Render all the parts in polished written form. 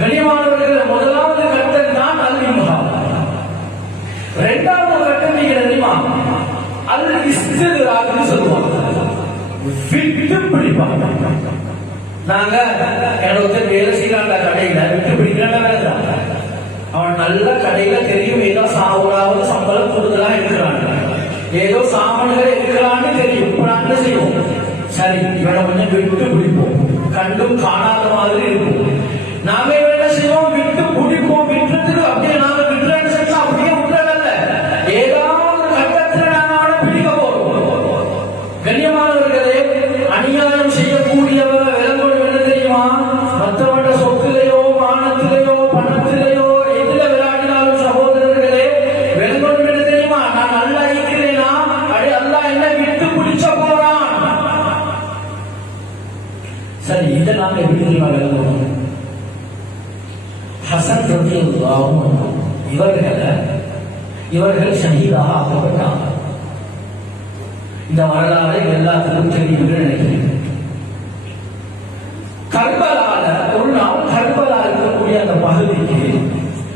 கனிமானவர்கள் முதலாவது கட்டம் தான் அல்-இம்ஹால். இரண்டாவது கட்டம் நீங்க தெரியுமா? அல்-இஸ்தித்ராக்னு சொல்லுவாங்க. விட்டு பிடிப்பாங்க. நாங்க எனக்கு வேலை செய்யறாங்க கடையில, விட்டு பிடிக்கிறாங்க. அவன் நல்ல கடையில தெரியும், ஏதோ சாவுறாவது சம்பளம் கொடுக்கலாம் இருக்கிறாங்க, ஏதோ சாமான்கள் இருக்கிறான்னு தெரியும். என்ன செய்வோம்? சரி, இவனை கொஞ்சம் விட்டு பிடிப்போம், கண்டும் காணாத மாதிரி இருக்கும். நாம என்ன செய்வோம்? விட்டு பிடிப்போம். விட்டுறதுக்கு அப்படியே நாம விட்டுறேன்னு செஞ்சா அப்படியே விட்டுறதல்ல, ஏதாவது கட்டத்தில் நாம அவனை பிடிக்க போறோம். கண்ணியமானவர்களே, அநியாயம் செய்யக்கூடியவரை விளங்கணும். என்ன தெரியுமா? மற்றவங்க சொத்திலேயோ மானத்திலேயோ பணத்திலேயோ எதுல விளையாடினாலும் சகோதரர்களே விளங்கணும். என்ன தெரியுமா? நான் நல்லா இருக்கிறேனா, அடி அல்லா என்ன விட்டு பிடிச்ச போறான். சரி, இதை நாங்க எப்படி தெரியுமா விளங்கணும்? ஹசன் ரலியல்லாஹு அன்ஹு இவர்கள் ஷஹீதாக ஆக்கப்பட்டாங்க. இந்த வரலாறு எல்லாத்துக்கும் தெரியும் நினைக்கிறேன். கர்பலால ஒரு நாள் கர்பலா இருக்கக்கூடிய அந்த பகுதிக்கு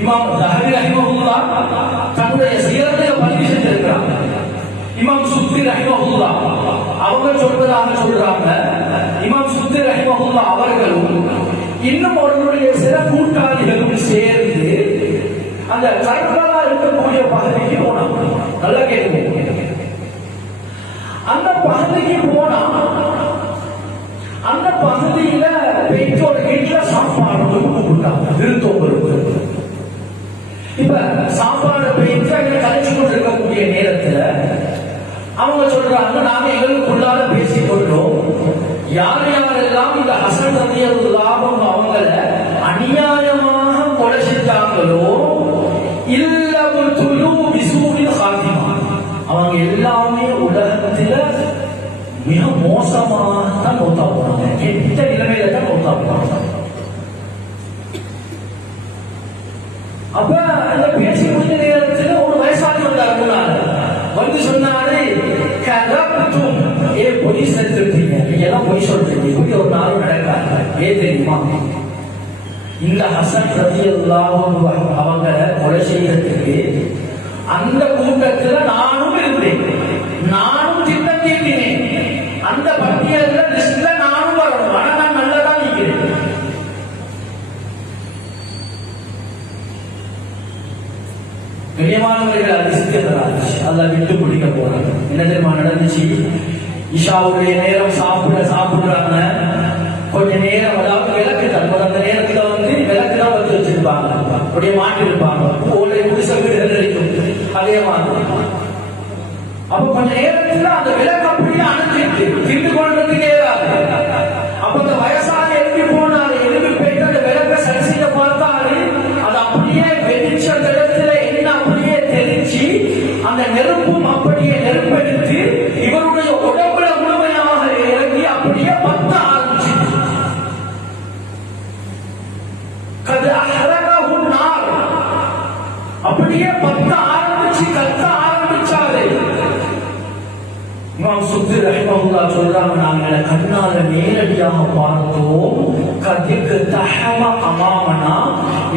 இமாம் ஸஹபி ரஹிமஹுல்லாஹ் தன்னுடைய சீரத்தை பதிவு செஞ்சிருக்கிறாங்க. இமாம் சுத்தி ரஹிமஹுல்லாஹ் அவங்க சொல்றாங்க, இமாம் சுத்தி ரஹிமஹுல்லாஹ் அவர்களும் இன்னும் அவர்களுடைய சில கூட்டாளிகளும் சேர்ந்து அந்த கர்பலா இருக்கக்கூடிய பகுதிக்கு போனாங்க. நல்லா கேட்குங்க. அந்த பகுதிக்கு போனா அந்த பகுதியில பெற்றோர் வீட்டுல சாப்பாடு கூப்பிட்டாங்க, விருந்தோம்பருக்கு. இப்ப சாப்பாடு பெற்று கழிச்சு கொண்டிருக்கக்கூடிய நேரத்துல அவங்க சொல்றாங்க, நாங்க எங்களுக்குள்ளார பேசிக் கொண்டோம், யார் யாரெல்லாம் இந்த ஹசன் ரலியல்லாஹு அன்ஹு அவங்கள அநியாயமாக கொலை செஞ்சாங்களோ இல்லமுல் துலு பிசூஇல் ஹாத்திமா, அவங்க எல்லாமே உலகத்துல மிக மோசமாக தான் மௌத்தா போனாங்க, கெட்ட நிலைமையில தான் மௌத்தா போனாங்க. அப்ப அந்த பேசி முடிஞ்ச நேரத்தில் ஒரு வயசாளி வந்தார் முன்னால வந்து சொன்னாரு, கதப்தும், ஏ பொய் செலுத்திருக்கீங்க, நீங்க எல்லாம் பொய் சொல்றீங்க, இப்படி ஒரு நாள் நடக்காது. ஏன் தெரியுமா? இந்த ஹசன் ரலியல்லாஹு அன்ஹு அவங்கள கொலை செய்யறதுக்கு அந்த கூட்டத்துல நானும் இருந்தேன், நானும் திட்டம் தீட்டினேன், அந்த பட்டியல லிஸ்ட்ல நானும் வரணும், ஆனா நான் நல்லதான் நிற்கிறேன். கண்ணியமானவர்கள் அதிசயத்தராஜ் அல்ல விட்டு பிடிக்க போறாங்க. என்ன தெரியுமா நடந்துச்சு? இஷாவுடைய நேரம் சாப்பிடுறாங்க, கொஞ்ச நேரம், அதாவது விளக்கு தான், அந்த நேரத்துல வந்து விளக்கு தான் வச்சு வச்சிருப்பாங்க, அப்படியே மாட்டி இருப்பாங்க, ஓலை குடிசை வீடுகள் இருக்கும், அதே மாதிரி. அப்ப கொஞ்ச நேரத்துல அந்த விளக்கு அப்படியே அணைஞ்சிட்டு திண்டு கொள்றதுக்கு ஏறாது. அப்ப அந்த வயசான எழுப்பி போனாரு, எழுப்பி போயிட்டு அந்த விளக்க சரி செய்ய பார்த்தாரு, அது அப்படியே வெடிச்ச இடத்துல என்ன அப்படியே தெரிச்சு அந்த நெருப்பும் அப்படியே நெருப்பெடுத்து இவருடைய உடம்புல முழுமையாக இறங்கி அப்படியே பத்த ஆரம்பிச்சு. கது அஹரகஹு நார், அப்படியே பத்த ஆரம்பிச்சு, கத்த ஆரம்பிச்சாரு. இமாம் சுத்தி ரஹிமஹுல்லாஹ் சொல்றாங்க, நாங்க கண்ணால நேரடியாக பார்த்தோம், கதிக்கு தஹம அமாமனா,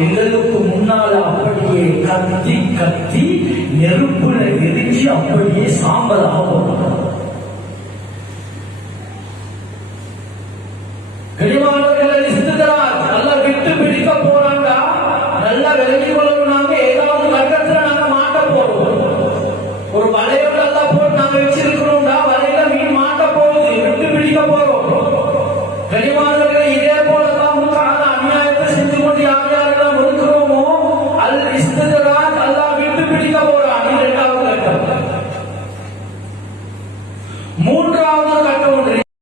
எங்களுக்கு முன்னால அப்படியே கத்தி கத்தி நெருப்புல எரிஞ்சு அப்படியே சாம்பலாக போனாங்க. கனிமானவர்கள் இஸ்தித்ராஜ் நல்லா விட்டு பிடிக்க போறாங்க. நல்லா விலகி கொள்ளணும். நாங்க ஏதாவது கட்டத்துல நாங்க மாட்ட போறோம், ஒரு வலையோட நல்லா போட்டு நாங்க வச்சிருக்கிறோம்டா, வலையில மீன் மாட்ட போகுது, விட்டு பிடிக்க போறோம். கனிமானவர்கள்